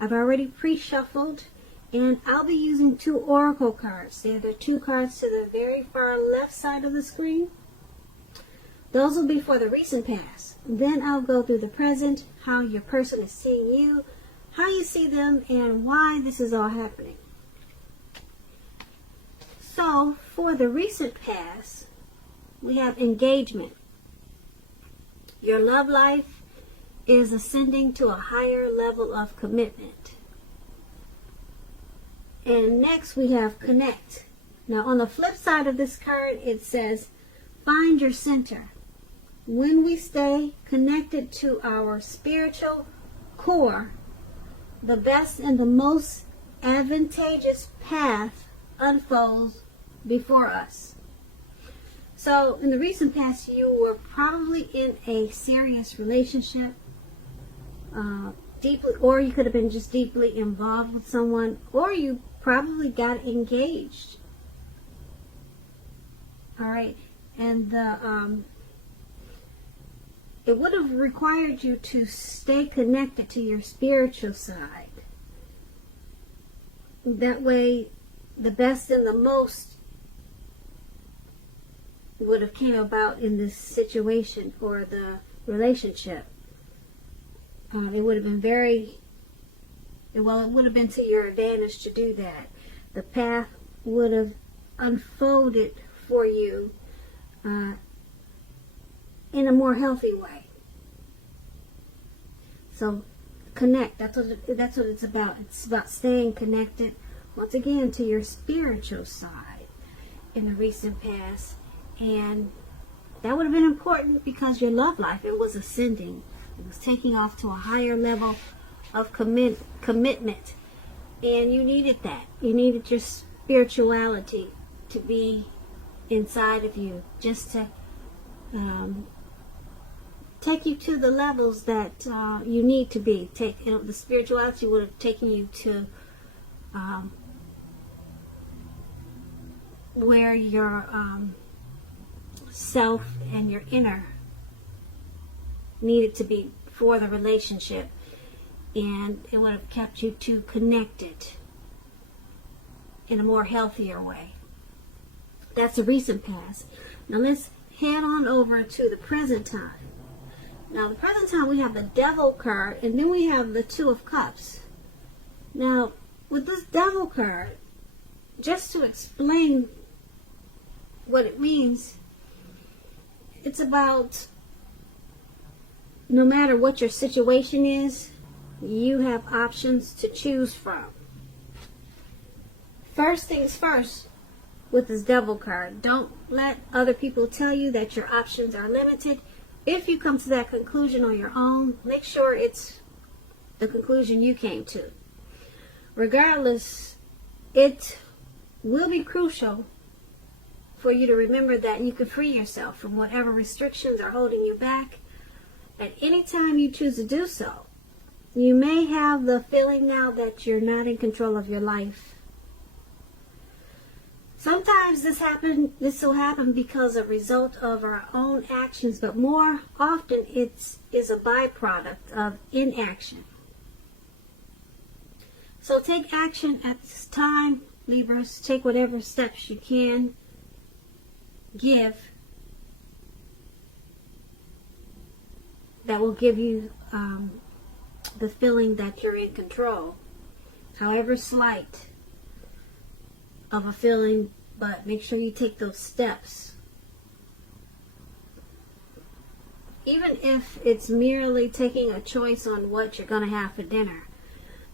I've already pre-shuffled, and I'll be using 2 oracle cards. They're the 2 cards to the very far left side of the screen. Those will be for the recent past. Then I'll go through the present, how your person is seeing you, how you see them, and why this is all happening. So, for the recent past, we have engagement. Your love life is ascending to a higher level of commitment. And next we have connect. Now on the flip side of this card, it says find your center. When we stay connected to our spiritual core, the best and the most advantageous path unfolds before us. So in the recent past, you were probably in a serious relationship, deeply, or you could have been just deeply involved with someone, or you probably got engaged. All right, and it would have required you to stay connected to your spiritual side. That way, the best and the most would have came about in this situation or the relationship. It would have been it would have been to your advantage to do that. The path would have unfolded for you in a more healthy way. So connect. That's what it's about. It's about staying connected once again to your spiritual side in the recent past. And that would have been important because your love life, it was ascending. It was taking off to a higher level of commitment. And you needed that. You needed your spirituality to be inside of you, just to take you to the levels that you need to be. The spirituality would have taken you to where your self and your inner needed to be for the relationship, and it would have kept you two connected in a more healthier way. That's the recent past. Now let's head on over to the present time. Now the present time, we have the Devil card, and then we have the Two of Cups. Now with this Devil card, just to explain what it means, it's about no matter what your situation is, you have options to choose from. First things first, with this Devil card, don't let other people tell you that your options are limited. If you come to that conclusion on your own, make sure it's the conclusion you came to. Regardless, it will be crucial for you to remember that you can free yourself from whatever restrictions are holding you back at any time you choose to do so. You may have the feeling now that you're not in control of your life. Sometimes this will happen because a result of our own actions, but more often it is a byproduct of inaction. So take action at this time, Libras. Take whatever steps you can give that will give you the feeling that you're in control, however slight of a feeling, but make sure you take those steps. Even if it's merely taking a choice on what you're going to have for dinner.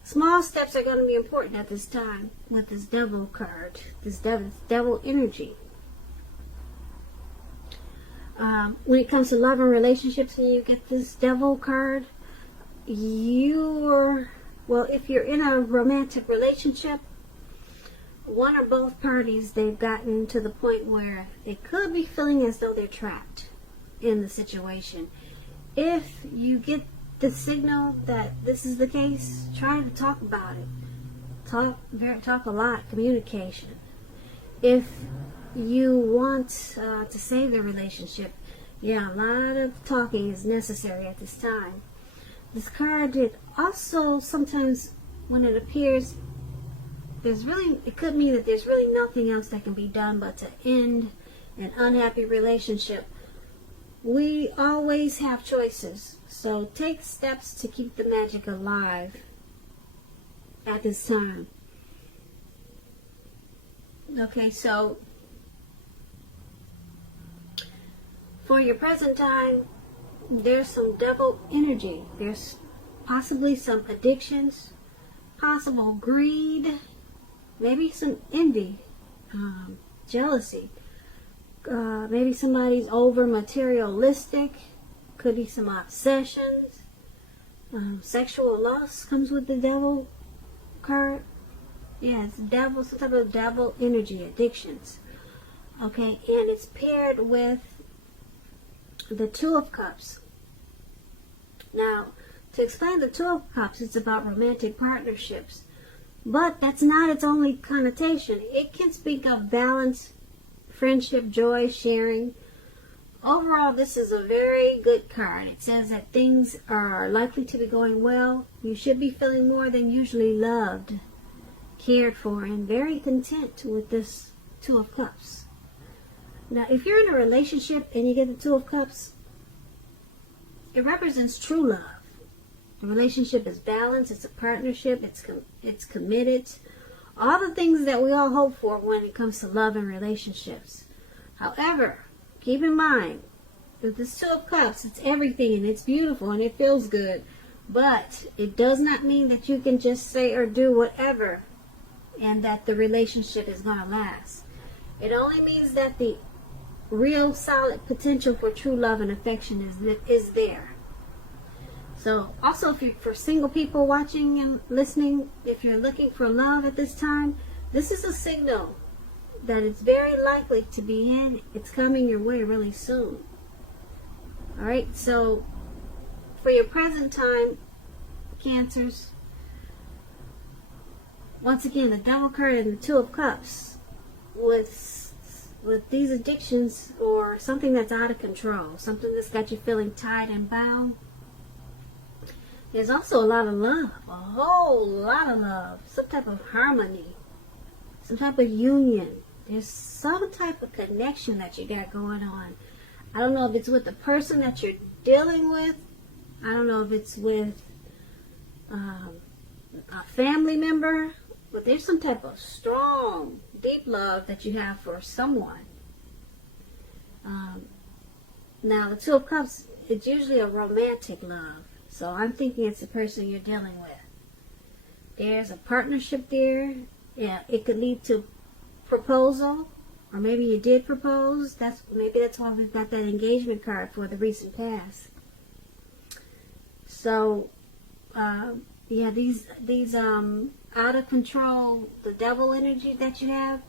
Small steps are going to be important at this time with this Devil card, this devil energy. When it comes to love and relationships, and you get this Devil card, if you're in a romantic relationship, one or both parties, they've gotten to the point where they could be feeling as though they're trapped in the situation. If you get the signal that this is the case, try to talk about it. Talk a lot. Communication. If you want to save the relationship, a lot of talking is necessary at this time. This card, it also sometimes when it appears, it could mean that there's really nothing else that can be done but to end an unhappy relationship. We always have choices, so take steps to keep the magic alive at this time. Okay, so for your present time, there's some devil energy. There's possibly some addictions, possible greed, maybe some envy, jealousy. Maybe somebody's over materialistic. Could be some obsessions. Sexual lust comes with the devil card. Yeah, it's devil, some type of devil energy, addictions. Okay, and it's paired with the Two of Cups. Now, to explain the Two of Cups, it's about romantic partnerships. But that's not its only connotation. It can speak of balance, friendship, joy, sharing. Overall, this is a very good card. It says that things are likely to be going well. You should be feeling more than usually loved, cared for, and very content with this Two of Cups. Now, if you're in a relationship and you get the Two of Cups, it represents true love. The relationship is balanced. It's a partnership. It's committed. All the things that we all hope for when it comes to love and relationships. However, keep in mind, with this Two of Cups, it's everything and it's beautiful and it feels good. But it does not mean that you can just say or do whatever and that the relationship is going to last. It only means that the real solid potential for true love and affection is there. So also, for single people watching and listening, if you're looking for love at this time, this is a signal that it's very likely to be in. It's coming your way really soon. Alright, so for your present time, Cancers, once again, the Devil card and the Two of Cups, with these addictions or something that's out of control, something that's got you feeling tied and bound. There's also a lot of love, a whole lot of love, some type of harmony, some type of union. There's some type of connection that you got going on. I don't know if it's with the person that you're dealing with. I don't know if it's with a family member, but there's some type of strong, deep love that you have for someone. Now, the Two of Cups, it's usually a romantic love. So I'm thinking it's the person you're dealing with. There's a partnership there. Yeah, it could lead to proposal, or maybe you did propose. Maybe that's why we've got that engagement card for the recent past. So, yeah, these out of control, the devil energy that you have.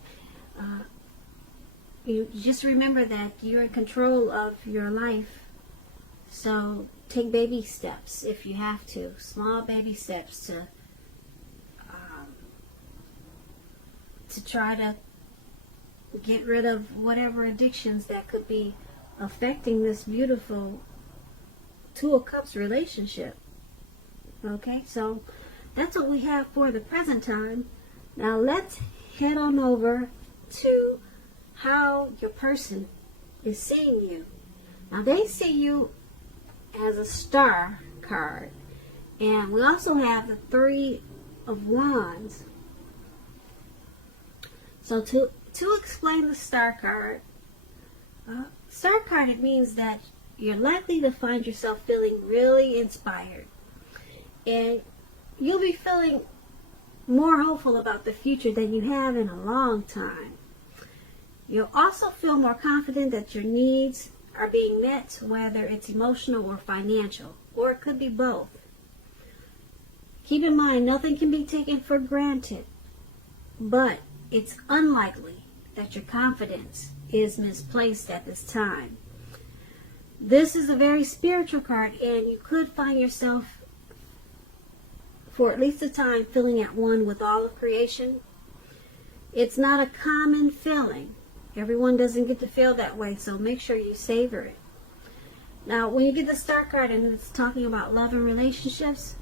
You just remember that you're in control of your life. So take baby steps if you have to. Small baby steps to try to get rid of whatever addictions that could be affecting this beautiful Two of Cups relationship. Okay, so that's what we have for the present time. Now let's head on over to how your person is seeing you. Now they see you as a Star card, and we also have the Three of Wands. So to explain the Star card, Star card, it means that you're likely to find yourself feeling really inspired, and you'll be feeling more hopeful about the future than you have in a long time. You'll also feel more confident that your needs are being met, whether it's emotional or financial, or it could be both. Keep in mind, nothing can be taken for granted, but it's unlikely that your confidence is misplaced at this time. This is a very spiritual card, and you could find yourself, for at least a time, feeling at one with all of creation. It's not a common feeling. Everyone doesn't get to feel that way, so make sure you savor it. Now, when you get the Star card and it's talking about love and relationships,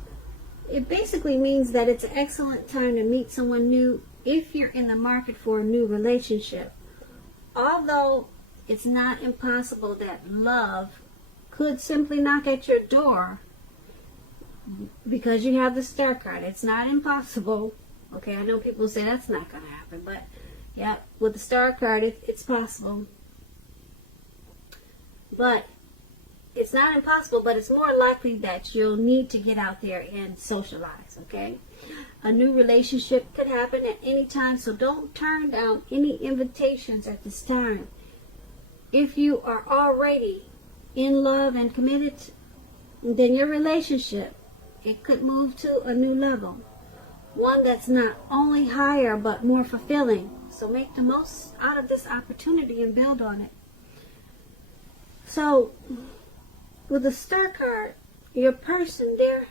it basically means that it's an excellent time to meet someone new if you're in the market for a new relationship. Although it's not impossible that love could simply knock at your door because you have the Star card. It's not impossible. Okay, I know people say that's not going to happen, but yeah, with the Star card, it's possible. But it's not impossible, but it's more likely that you'll need to get out there and socialize, okay? A new relationship could happen at any time, so don't turn down any invitations at this time. If you are already in love and committed, then your relationship, it could move to a new level. One that's not only higher, but more fulfilling. So make the most out of this opportunity and build on it. So, with the Star card, your person, they're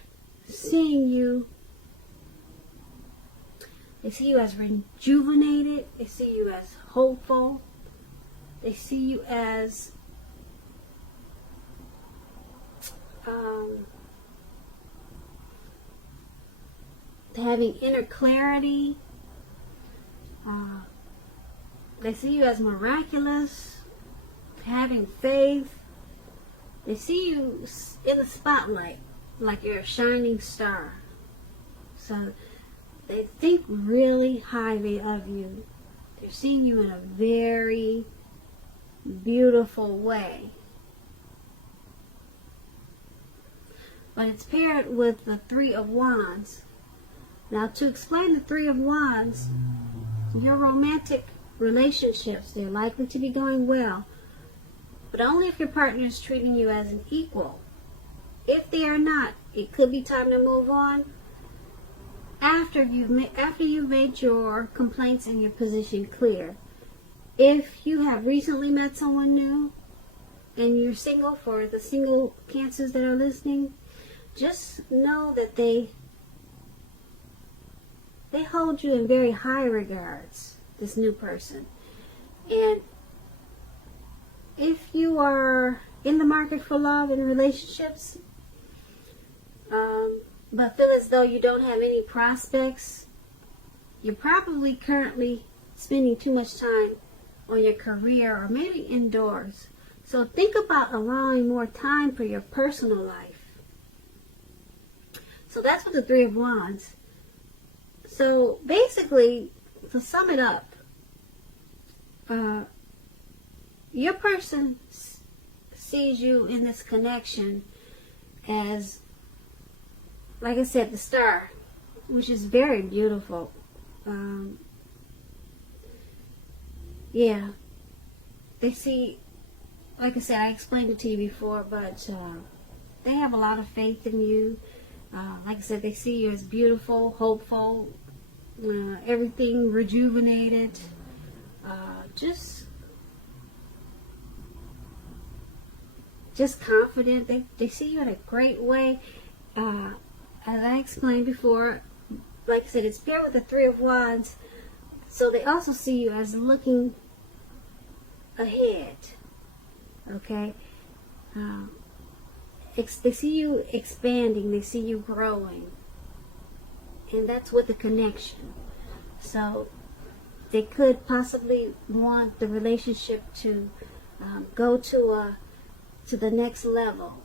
seeing you. They see you as rejuvenated. They see you as hopeful. They see you as having inner clarity. They see you as miraculous, having faith. They see you in the spotlight like you're a shining star. So they think really highly of you. They're seeing you in a very beautiful way. But it's paired with the Three of Wands. Now, to explain the Three of Wands, your romantic relationships, they're likely to be going well, but only if your partner is treating you as an equal. If they are not, it could be time to move on after you've made your complaints and your position clear. If you have recently met someone new and you're single, for the single Cancers that are listening, just know that they hold you in very high regards, this new person. And if you are in the market for love and relationships, but feel as though you don't have any prospects, you're probably currently spending too much time on your career or maybe indoors. So think about allowing more time for your personal life. So that's what the Three of Wands. So basically, to sum it up, your person sees you in this connection as, like I said, the star, which is very beautiful. Yeah, they see, like I said, I explained it to you before, but they have a lot of faith in you. Like I said, they see you as beautiful, hopeful, everything rejuvenated, just confident. They see you in a great way. As I explained before, like I said, it's paired with the Three of Wands, so they also see you as looking ahead. Okay? They see you expanding, they see you growing, and that's with the connection. So they could possibly want the relationship to go to the next level.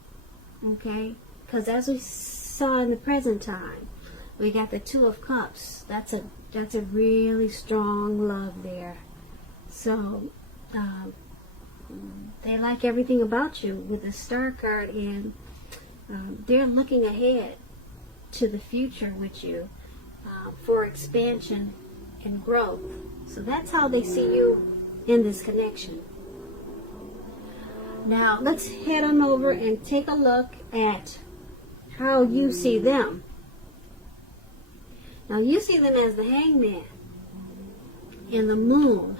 Okay? Because as we saw in the present time, we got the Two of Cups. That's a really strong love there. So they like everything about you with the Star card, and they're looking ahead to the future with you for expansion and growth. So that's how they see you in this connection. Now let's head on over and take a look at how you see them. Now you see them as the Hangman and the Moon.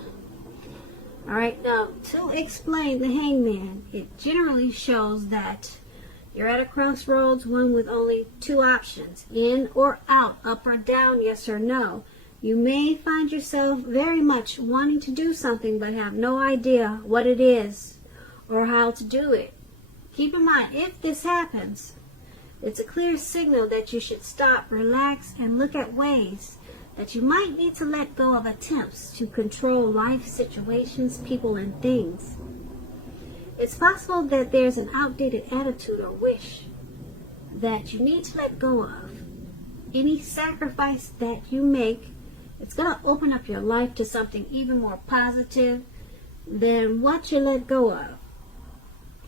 Alright, now to explain the Hangman, it generally shows that you're at a crossroads, one with only two options, in or out, up or down, yes or no. You may find yourself very much wanting to do something but have no idea what it is or how to do it. Keep in mind, if this happens, It's a clear signal that you should stop, relax, and look at ways that you might need to let go of attempts to control life situations, people, and things. It's possible that there's an outdated attitude or wish that you need to let go of. Any sacrifice that you make, it's going to open up your life to something even more positive than what you let go of.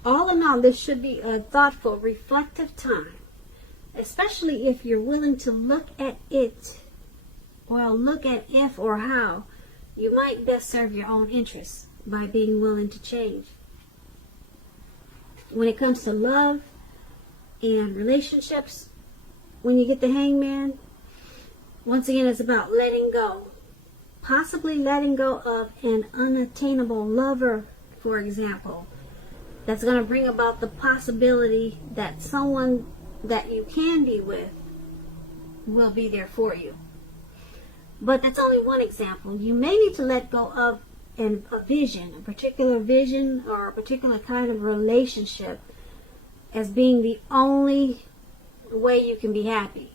All in all, this should be a thoughtful, reflective time, especially if you're willing to look at it, or look at if or how you might best serve your own interests by being willing to change. When it comes to love and relationships, when you get the Hangman, once again, it's about letting go. Possibly letting go of an unattainable lover, for example, that's going to bring about the possibility that someone that you can be with will be there for you. But that's only one example. You may need to let go of a vision, a particular vision or a particular kind of relationship as being the only way you can be happy.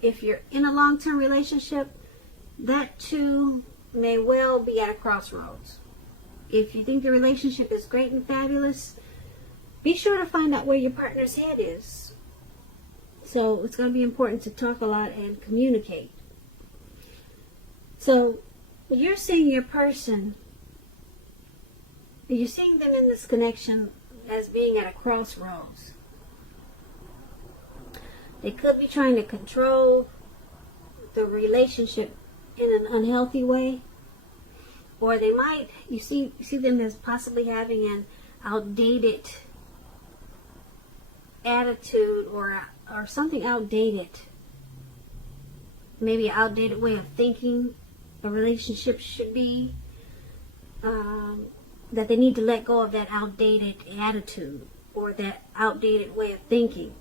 If you're in a long-term relationship, that too may well be at a crossroads. If you think the relationship is great and fabulous, be sure to find out where your partner's head is. So it's going to be important to talk a lot and communicate. So you're seeing your person, you're seeing them in this connection as being at a crossroads. They could be trying to control the relationship in an unhealthy way, or they might, you see them as possibly having an outdated attitude or something outdated, maybe an outdated way of thinking a relationship should be, that they need to let go of that outdated attitude or that outdated way of thinking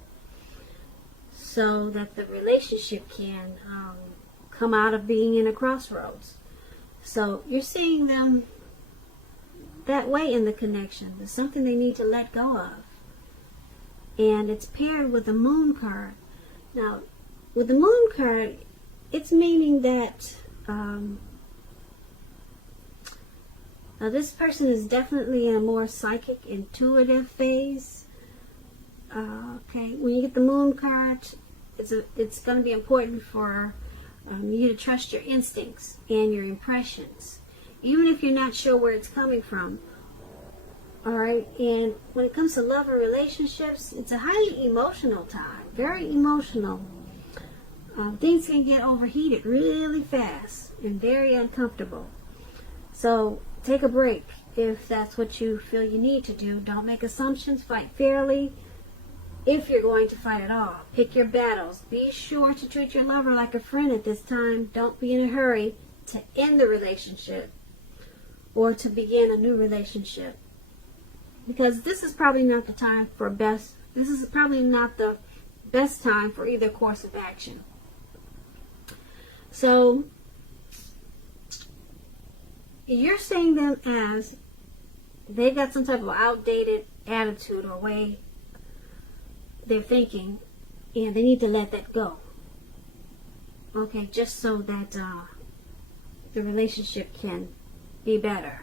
so that the relationship can come out of being in a crossroads. So you're seeing them that way in the connection. There's something they need to let go of. And it's paired with the Moon card. Now, with the Moon card, it's meaning that now this person is definitely in a more psychic, intuitive phase. Okay, when you get the Moon card, it's going to be important for you to trust your instincts and your impressions, even if you're not sure where it's coming from. Alright, and when it comes to love and relationships, it's a highly emotional time, very emotional. Things can get overheated really fast and very uncomfortable. So take a break if that's what you feel you need to do. Don't make assumptions, fight fairly. If you're going to fight at all, pick your battles. Be sure to treat your lover like a friend at this time. Don't be in a hurry to end the relationship or to begin a new relationship, because this is probably not the time for this is probably not the best time for either course of action. So you're seeing them as they've got some type of outdated attitude or way they're thinking, and they need to let that go. Okay, just so that the relationship can be better.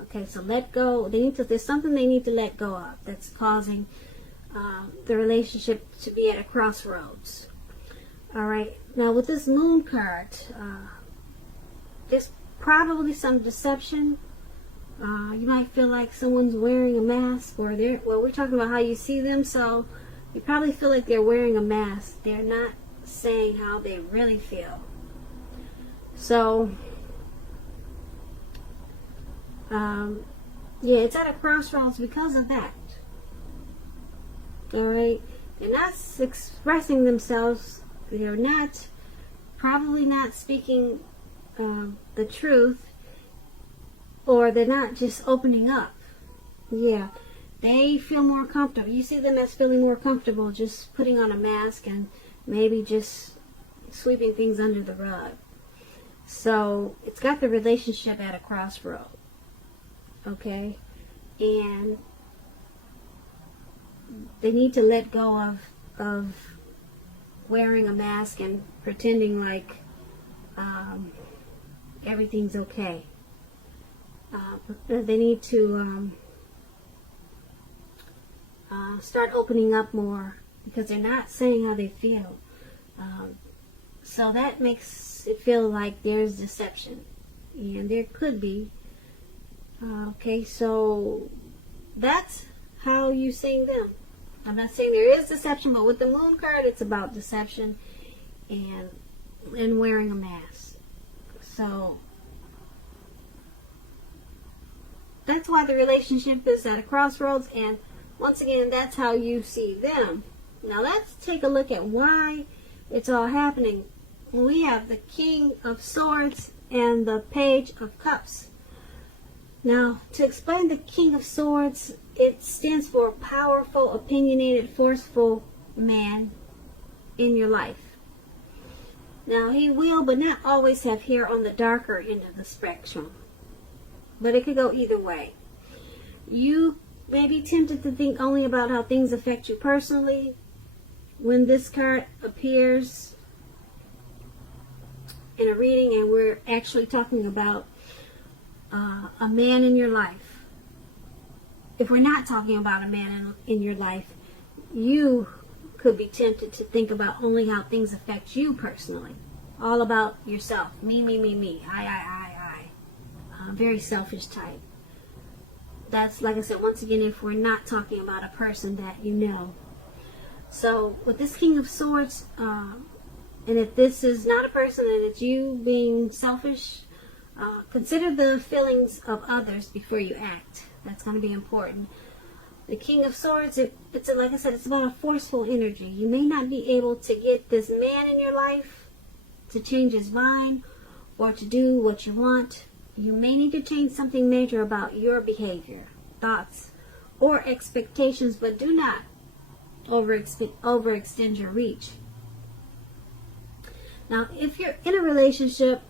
Okay, so let go. There's something they need to let go of that's causing the relationship to be at a crossroads. Alright, now with this Moon card, there's probably some deception. You might feel like someone's wearing a mask, or we're talking about how you see them, so you probably feel like they're wearing a mask. They're not saying how they really feel. So, yeah, it's at a crossroads because of that. Alright, they're not expressing themselves. They're probably not speaking the truth, or they're not just opening up. Yeah, they feel more comfortable. You see them as feeling more comfortable just putting on a mask and maybe just sweeping things under the rug. So it's got the relationship at a crossroad. Okay, and they need to let go of wearing a mask and pretending like everything's okay. They need to start opening up more, because they're not saying how they feel. So that makes it feel like there's deception, and there could be. Okay, so that's how you seeing them. I'm not saying there is deception, but with the moon card, it's about deception and wearing a mask. So that's why the relationship is at a crossroads, and once again, that's how you see them. Now let's take a look at why it's all happening. We have the King of Swords and the Page of Cups. Now, to explain the King of Swords, it stands for powerful, opinionated, forceful man in your life. Now, he will, but not always, have hair on the darker end of the spectrum. But it could go either way. You may be tempted to think only about how things affect you personally. When this card appears in a reading, and we're actually talking about a man in your life. If we're not talking about a man in your life, you could be tempted to think about only how things affect you personally. All about yourself. Me, me, me, me. I. Very selfish type. That's, like I said, once again, if we're not talking about a person that you know. So, with this King of Swords, and if this is not a person and it's you being selfish, consider the feelings of others before you act. That's going to be important. The King of Swords, it's like I said, it's about a forceful energy. You may not be able to get this man in your life to change his mind or to do what you want. You may need to change something major about your behavior, thoughts, or expectations, but do not overextend your reach. Now, if you're in a relationship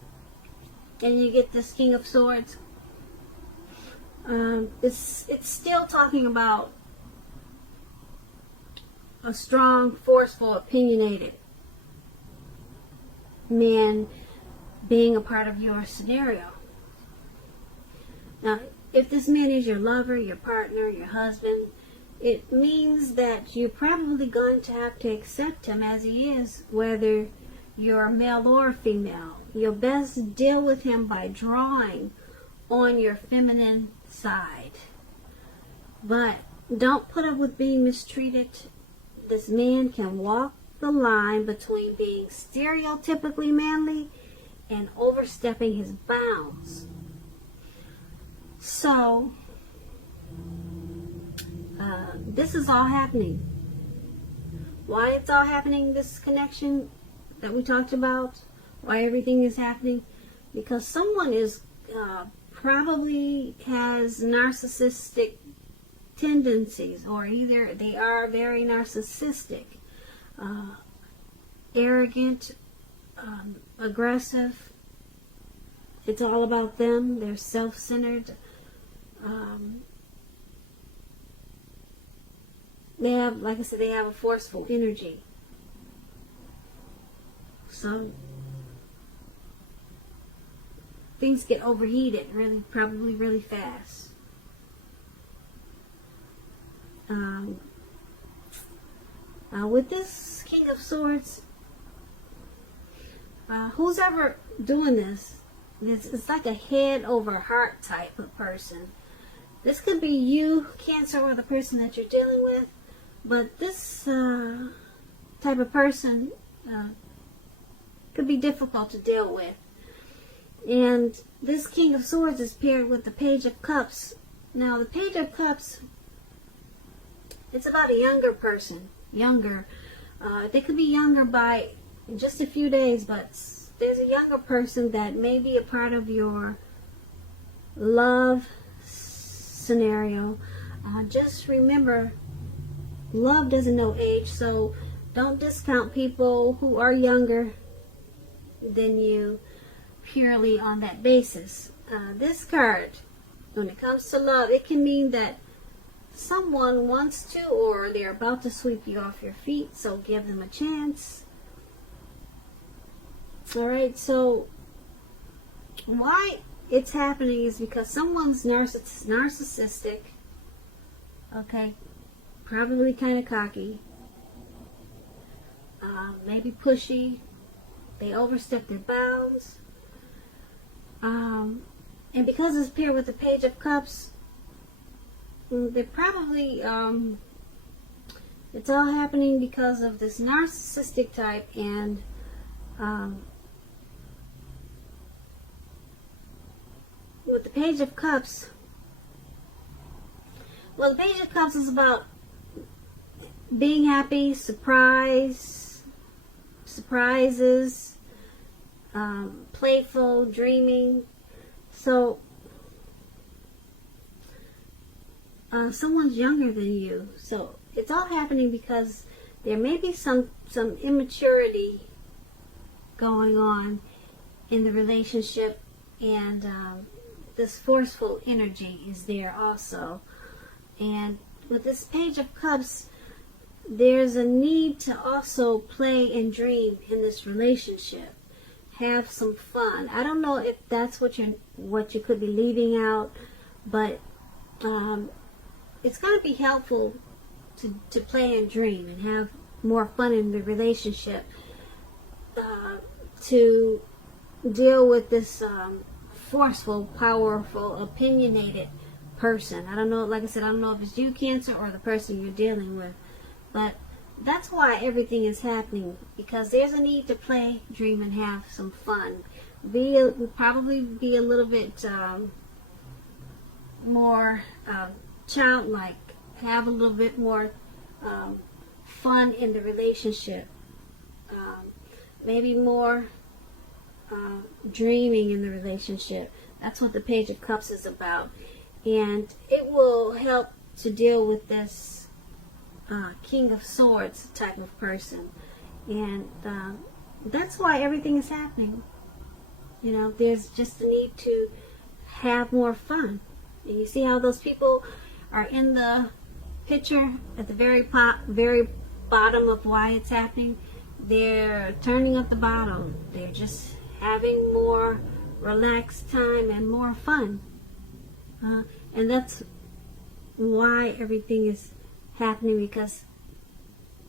and you get this King of Swords, it's still talking about a strong, forceful, opinionated man being a part of your scenario. Now, if this man is your lover, your partner, your husband, it means that you're probably going to have to accept him as he is, whether you're male or female. You'll best deal with him by drawing on your feminine side. But don't put up with being mistreated. This man can walk the line between being stereotypically manly and overstepping his bounds. So, this is all happening. Why it's all happening, this connection that we talked about, why everything is happening, because someone is probably has narcissistic tendencies, or either they are very narcissistic, arrogant, aggressive. It's all about them. They're self-centered. They have, like I said, they have a forceful energy. So things get overheated probably really fast. With this King of Swords, who's ever doing this, it's like a head over heart type of person. This could be you, Cancer, or the person that you're dealing with, but this type of person could be difficult to deal with. And this King of Swords is paired with the Page of Cups. Now, the Page of Cups, it's about a younger person. Younger. They could be younger by just a few days, but there's a younger person that may be a part of your love scenario. Just remember, love doesn't know age, so don't discount people who are younger than you purely on that basis. This card, when it comes to love, it can mean that someone wants to, or they're about to sweep you off your feet, so give them a chance. Alright, so why it's happening is because someone's narcissistic, okay, probably kind of cocky, maybe pushy, they overstep their bounds, and because it's paired with the Page of Cups, they're probably, it's all happening because of this narcissistic type, and with the Page of Cups, well, the Page of Cups is about being happy, surprises, playful, dreaming. So someone's younger than you, so it's all happening because there may be some immaturity going on in the relationship, and this forceful energy is there also. And with this Page of Cups, there's a need to also play and dream in this relationship. Have some fun. I don't know if that's what you could be leaving out, but it's going to be helpful to play and dream and have more fun in the relationship, to deal with this forceful, powerful, opinionated person. I don't know, like I said, I don't know if it's you, Cancer, or the person you're dealing with, but that's why everything is happening, because there's a need to play, dream, and have some fun. Probably be a little bit more childlike, have a little bit more fun in the relationship, maybe more dreaming in the relationship. That's what the Page of Cups is about, and it will help to deal with this King of Swords type of person, and that's why everything is happening. You know, there's just a need to have more fun. And you see how those people are in the picture at the very bottom of why it's happening. They're turning up the bottle. They're just having more relaxed time and more fun, and that's why everything is happening, because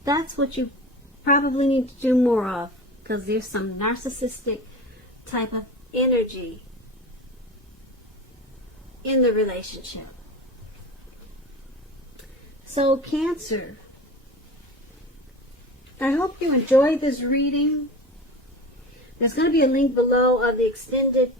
that's what you probably need to do more of, because there's some narcissistic type of energy in the relationship. So Cancer, I hope you enjoyed this reading. There's going to be a link below of the extended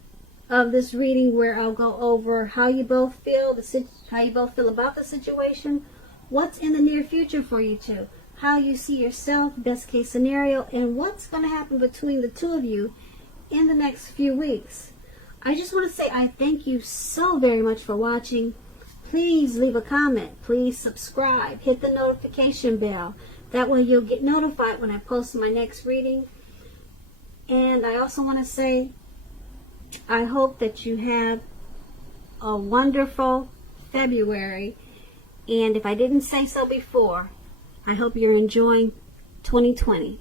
of this reading where I'll go over how you both feel, about the situation, what's in the near future for you two, how you see yourself, best case scenario, and what's going to happen between the two of you in the next few weeks. I just want to say I thank you so very much for watching. Please leave a comment. Please subscribe. Hit the notification bell. That way you'll get notified when I post my next reading. And I also want to say I hope that you have a wonderful February. And if I didn't say so before, I hope you're enjoying 2020.